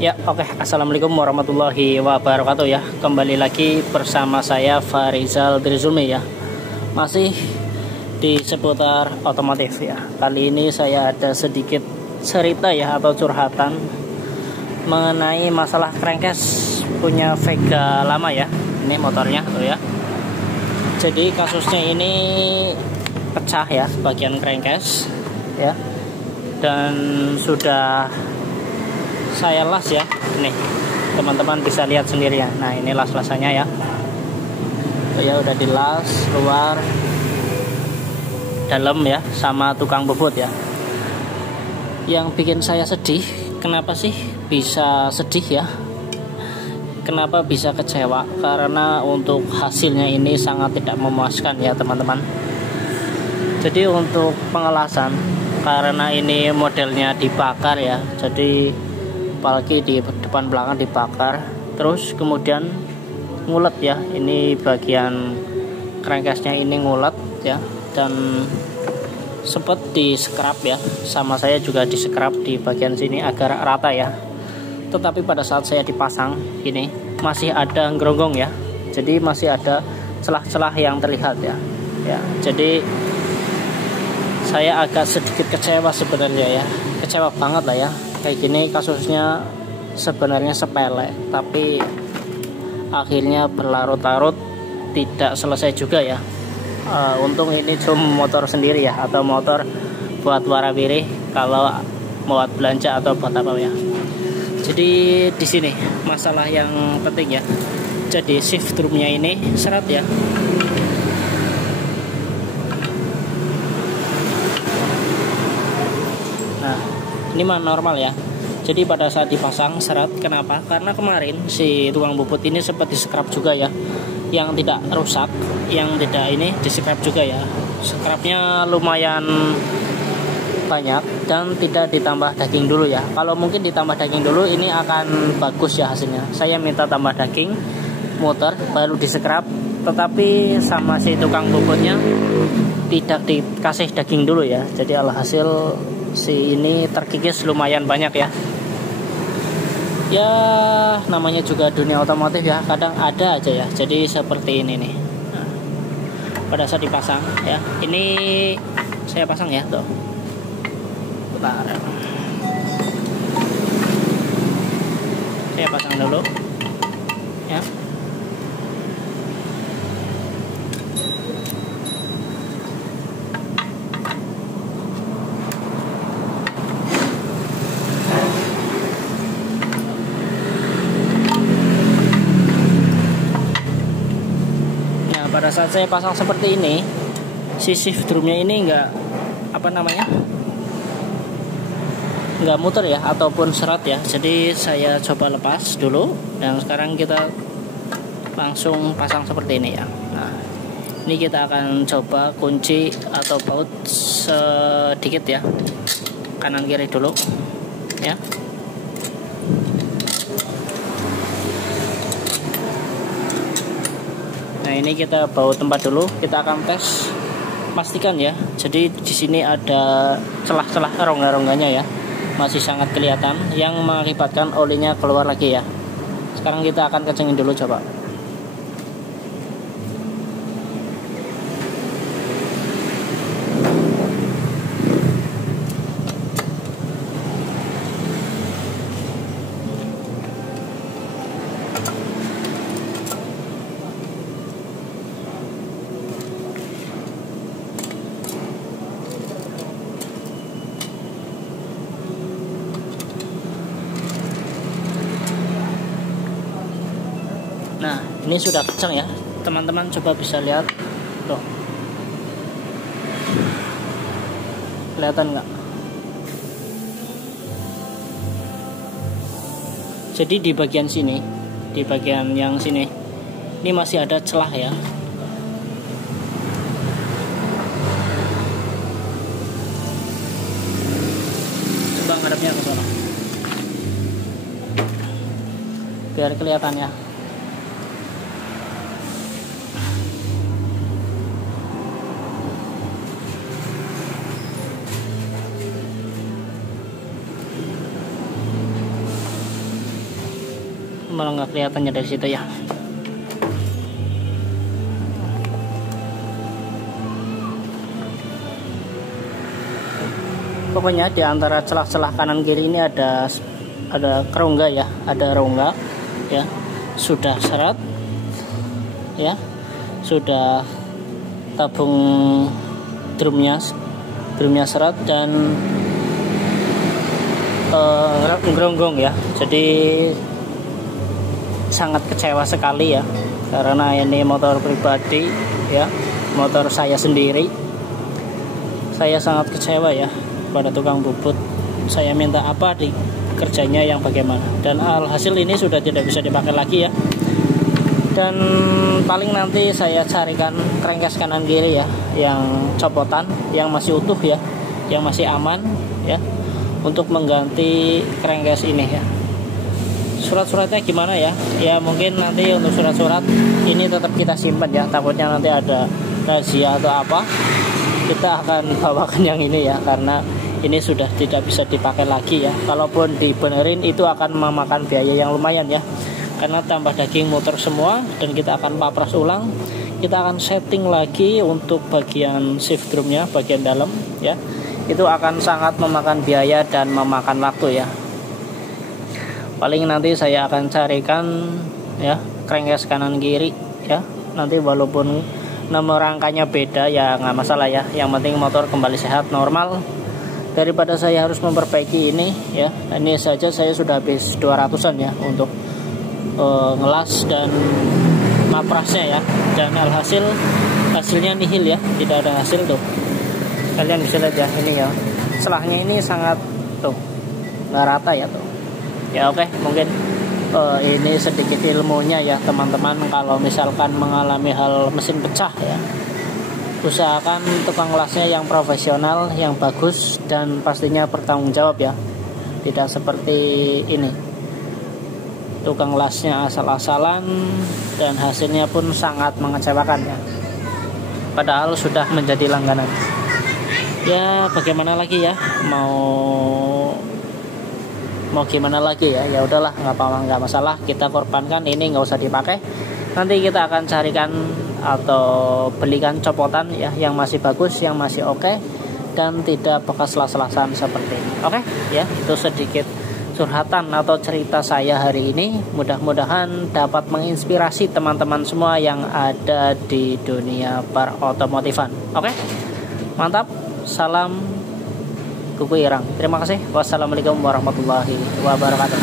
Ya, oke. Assalamualaikum warahmatullahi wabarakatuh ya. Kembali lagi bersama saya Farizal Trizulmi ya. Masih di seputar otomotif ya. Kali ini saya ada sedikit cerita ya atau curhatan mengenai masalah crankcase punya Vega lama ya. Ini motornya tuh ya. Jadi kasusnya ini pecah ya bagian crankcase ya. Dan sudah saya las ya, nih teman-teman bisa lihat sendiri ya. Nah ini las-lasannya ya, udah dilas luar dalam ya sama tukang bobot ya. Yang bikin saya sedih, kenapa sih bisa sedih ya? Kenapa bisa kecewa? Karena untuk hasilnya ini sangat tidak memuaskan ya teman-teman. Jadi untuk pengelasan, karena ini modelnya dibakar ya, jadi apalagi di depan belakang dibakar, terus kemudian ngulet ya, ini bagian crankcase-nya ini ngulet ya, dan sempat di scrap ya, sama saya juga di scrap di bagian sini agar rata ya. Tetapi pada saat saya dipasang ini masih ada geronggong ya, jadi masih ada celah-celah yang terlihat ya. Jadi saya agak sedikit kecewa sebenarnya ya, kecewa banget lah ya. Kayak gini kasusnya sebenarnya sepele, tapi akhirnya berlarut-larut tidak selesai juga ya. Untung ini cuma motor sendiri ya, atau motor buat warawiri kalau buat belanja atau buat apa ya. Jadi di sini masalah yang penting ya. Jadi shift drumnya ini seret ya. Nah ini mah normal ya. Jadi pada saat dipasang seret, kenapa? Karena kemarin si tukang bubut ini sempat di-scrap juga ya. Yang tidak rusak, yang tidak ini di-scrap juga ya. Scrapnya lumayan banyak dan tidak ditambah daging dulu ya. Kalau mungkin ditambah daging dulu ini akan bagus ya hasilnya. Saya minta tambah daging motor baru di-scrap, tetapi sama si tukang bubutnya tidak dikasih daging dulu ya. Jadi alhasil si ini terkikis lumayan banyak ya. Ya namanya juga dunia otomotif ya, kadang ada aja ya. Jadi seperti ini nih. Nah, pada saat dipasang ya, ini saya pasang ya tuh. Bentar. Saya pasang dulu ya. Pada saat saya pasang seperti ini, si shift drumnya ini enggak muter ya, ataupun seret ya. Jadi saya coba lepas dulu, dan sekarang kita langsung pasang seperti ini ya. Nah ini kita akan coba kunci atau baut sedikit ya, kanan kiri dulu ya. Nah ini kita baut tempat dulu, kita akan tes, pastikan ya. Jadi di sini ada celah-celah rongga-rongganya ya, masih sangat kelihatan, yang mengakibatkan olinya keluar lagi ya. Sekarang kita akan kencengin dulu coba. Nah ini sudah kencang ya teman-teman, coba bisa lihat tuh, kelihatan nggak? Jadi di bagian sini, di bagian yang sini ini masih ada celah ya. Coba ngadepnya ke sana biar kelihatan ya. malah nggak kelihatannya dari situ ya. Pokoknya di antara celah-celah kanan kiri ini ada kerongga ya, ada rongga ya, sudah seret ya, sudah tabung drumnya seret dan ngeronggong ya. Jadi sangat kecewa sekali ya, karena ini motor pribadi ya, motor saya sendiri. Saya sangat kecewa ya pada tukang bubut. Saya minta apa di kerjanya yang bagaimana, dan alhasil ini sudah tidak bisa dipakai lagi ya. Dan paling nanti saya carikan crankcase kanan kiri ya, yang copotan, yang masih utuh ya, yang masih aman ya, untuk mengganti crankcase ini ya. Surat-suratnya gimana ya? Ya mungkin nanti untuk surat-surat ini tetap kita simpan ya, takutnya nanti ada razia atau apa, kita akan bawakan yang ini ya, karena ini sudah tidak bisa dipakai lagi ya. Kalaupun dibenerin itu akan memakan biaya yang lumayan ya, karena tambah daging motor semua, dan kita akan papras ulang, kita akan setting lagi untuk bagian shift drumnya, bagian dalam ya. Itu akan sangat memakan biaya dan memakan waktu ya. Paling nanti saya akan carikan ya crankcase kanan kiri ya. Nanti walaupun nomor rangkanya beda ya nggak masalah ya, yang penting motor kembali sehat normal, daripada saya harus memperbaiki ini ya. Ini saja saya sudah habis 200-an ya untuk ngelas dan maprasnya ya, dan hasilnya nihil ya, tidak ada hasil tuh. Kalian bisa lihat ya, ini ya celahnya ini sangat tuh nggak rata ya tuh ya. Oke, mungkin ini sedikit ilmunya ya teman-teman. Kalau misalkan mengalami hal mesin pecah ya, usahakan tukang lasnya yang profesional, yang bagus, dan pastinya bertanggung jawab ya. Tidak seperti ini, tukang lasnya asal-asalan dan hasilnya pun sangat mengecewakan ya, padahal sudah menjadi langganan. Ya bagaimana lagi ya, mau gimana lagi ya, ya udahlah, nggak masalah, kita korbankan ini, nggak usah dipakai. Nanti kita akan carikan atau belikan copotan ya, yang masih bagus, yang masih oke, dan tidak bekas las-lasan seperti ini. Oke ya, itu sedikit curhatan atau cerita saya hari ini. Mudah-mudahan dapat menginspirasi teman-teman semua yang ada di dunia perotomotifan. Oke, mantap, salam Kuku Irang. Terima kasih. Wassalamualaikum warahmatullahi wabarakatuh.